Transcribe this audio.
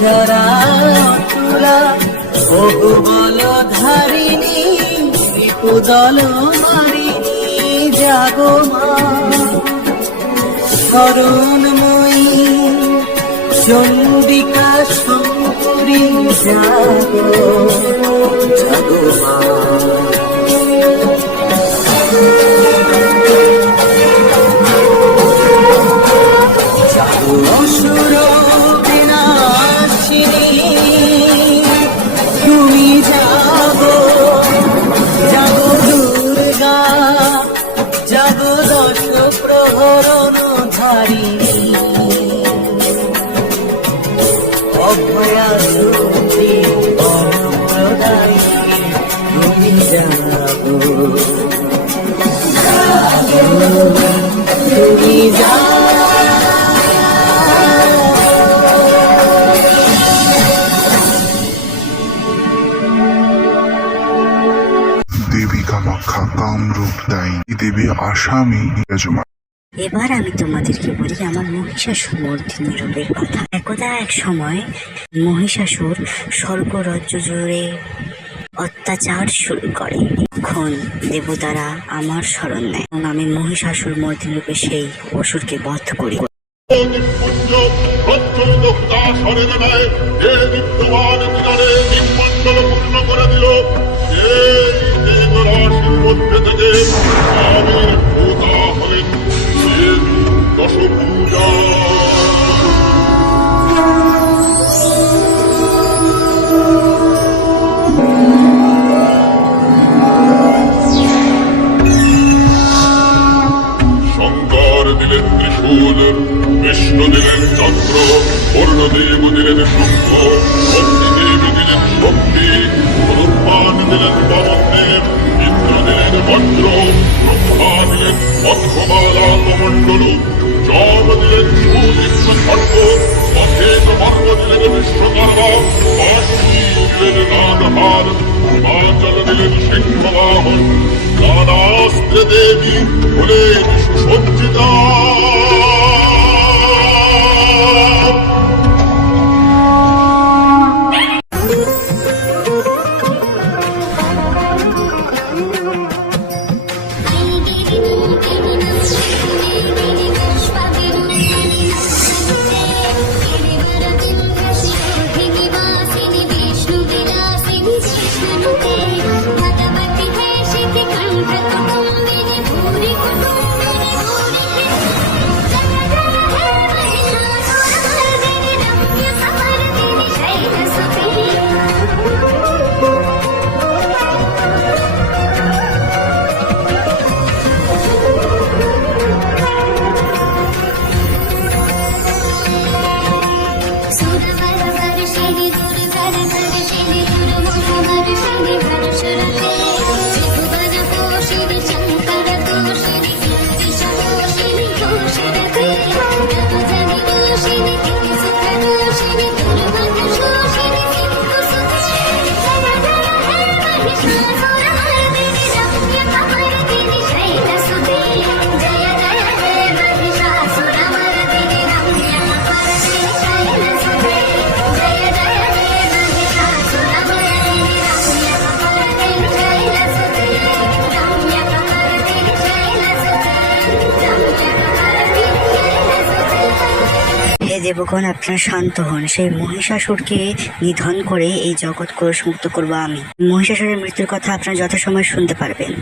যারা অতুলা বহু বল ধারিণী বিপুদল মারিণী জাগো মা শরণময়ী চণ্ডিকা শঙ্করী জাগো জাগো মা। অসুর বিনাশিনী তুমি জাগো জাগো দুর্গা জাগো দশ প্রহরণ ধারিণী অভয়া শক্তি অনপ্রদায়িনী তুমি জাগো তুমি জাগো। দেবী কামাখ্যা কামরূপ দায়িনী দেবী আসামি বিরাজমান। এবার আমি তোমাদেরকে বলি আমার মহিষাসুর মর্দিনী রূপের কথা। একদা এক সময় মহিষাসুর স্বর্গরাজ্য জুড়ে অত্যাচার শুরু করে। তখন দেবতারা আমার শরণ নেয় এবং আমি মহিষাসুর মর্দিনী রূপে সেই অসুরকে বধ করি। কৃষ্ণ দিলেন চন্দ্র, বরুণদেব দিলেন শুক্র, অগ্নিদেব দিলেন শক্তি, রূপান দিলেন পবনদেব, ইন্দ্র দিলেন বজ্র, ব্রহ্মা দিলেন অক্ষমালা কমণ্ডল, যম দিলেন সুদীপ্ত খড়গ, অশেষ বর্গ দিলেন বিশ্বকর্মা, অশ্বিনী দিলেন নাগহার, হিমাচল দিলেন সিংহবাহন, নানাস্ত্রে দেবী হলেন সুসজ্জিতা। দেবগণ আপনারা শান্ত হন, সেই মহিষাসুরকে নিধন করে এই জগৎ ক্রোশমুক্ত করবো আমি। মহিষাসুরের মৃত্যুর কথা আপনারা যথাসময়ে শুনতে পারবেন।